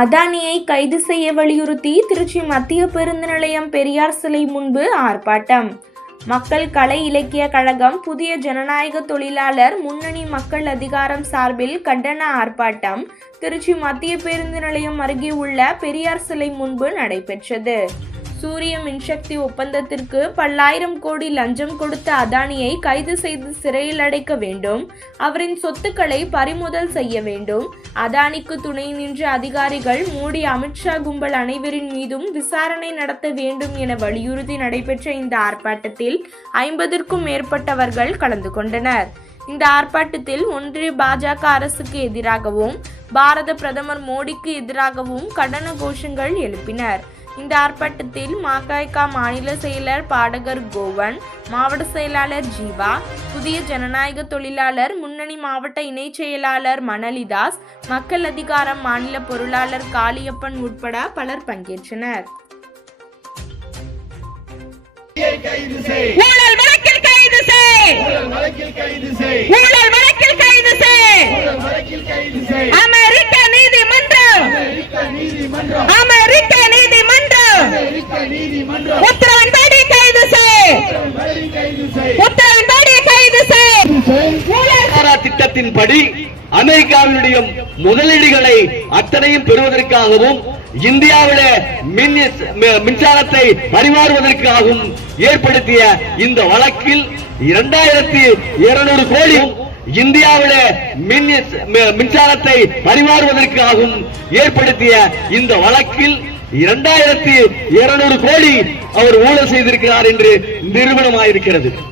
அதானியை கைது செய்ய வலியுறுத்தி திருச்சி மத்திய பேருந்து நிலையம் பெரியார் சிலை முன்பு ஆர்ப்பாட்டம். மக்கள் கலை இலக்கிய கழகம் புதிய ஜனநாயக தொழிலாளர் முன்னணி மக்கள் அதிகாரம் சார்பில் கண்டன ஆர்ப்பாட்டம் திருச்சி மத்திய பேருந்து நிலையம் அருகே உள்ள பெரியார் சிலை முன்பு நடைபெற்றது. சூரிய மின்சக்தி ஒப்பந்தத்திற்கு பல்லாயிரம் கோடி லஞ்சம் கொடுத்த அதானியை கைது செய்து சிறையில் அடைக்க வேண்டும். அவரின் சொத்துக்களை பறிமுதல் செய்ய வேண்டும். அதானிக்கு துணை நின்ற அதிகாரிகள் மோடி அமித்ஷா கும்பல் அனைவரின் மீதும் விசாரணை நடத்த வேண்டும் என வலியுறுத்தி நடைபெற்ற இந்த ஆர்ப்பாட்டத்தில் ஐம்பதிற்கும் மேற்பட்டவர்கள் கலந்து கொண்டனர். இந்த ஆர்ப்பாட்டத்தில் ஒன்றிய பாஜக அரசுக்கு எதிராகவும் பாரத பிரதமர் மோடிக்கு எதிராகவும் கண்டன கோஷங்கள் எழுப்பினர். இந்த ஆர்ப்பாட்டத்தில் மகாய்கா மாநில செயலர் பாடகர் கோவன் மாவட்ட செயலாளர் ஜீவா புதிய ஜனநாயக தொழிலாளர் முன்னணி மாவட்ட இணைச் செயலாளர் மணலிதாஸ் மக்கள் அதிகாரம் மாநில பொருளாளர் காளியப்பன் உட்பட பலர் பங்கேற்றனர். ஊழல் வழக்கில் கைது செய். வழக்கில் கைது செய். ஊழல் வழக்கில் கைது செய். உத்தரவின்படி கைது செய். வழி கைது செய். உத்தரவின்படி கைது செய். ஊழல் சாரா திட்டத்தின்படி அமெரிக்காவினுடைய முதலீடுகளை அத்தனையும் பெறுவதற்காகவும் இந்தியாவிலே மின் மின்சாரத்தை பரிமாறுவதற்காகவும் ஏற்படுத்திய இந்த வழக்கில் இரண்டாயிரத்தி இருநூறு கோடி இந்தியாவிலே மின் மின்சாரத்தை பரிமாறுவதற்காகவும் ஏற்படுத்திய இந்த வழக்கில் இரண்டாயிரத்தி இருநூறு கோடி அவர் ஊழல் செய்திருக்கிறார் என்று நிறுவனமாயிருக்கிறது